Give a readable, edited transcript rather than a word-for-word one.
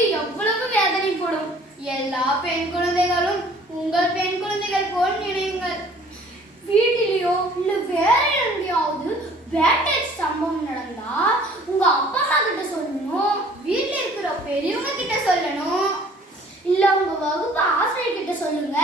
மனது எவ்வளவு வேதனைப்படும். எல்லா பெண் குழந்தைகளும் உங்கள் பெண் குழந்தைகள் போல் நினைவுங்கள். வீட்டிலேயோ இல்ல வேற எங்கேயாவது வேட்டேஜ் சம்பவம் நடந்தா உங்க அப்பா அம்மா கிட்ட சொல்லணும், வீட்டுல இருக்கிற பெரியவங்க கிட்ட சொல்லணும், இல்ல உங்க வகுப்பு ஆசிரியர் கிட்ட சொல்லுங்க.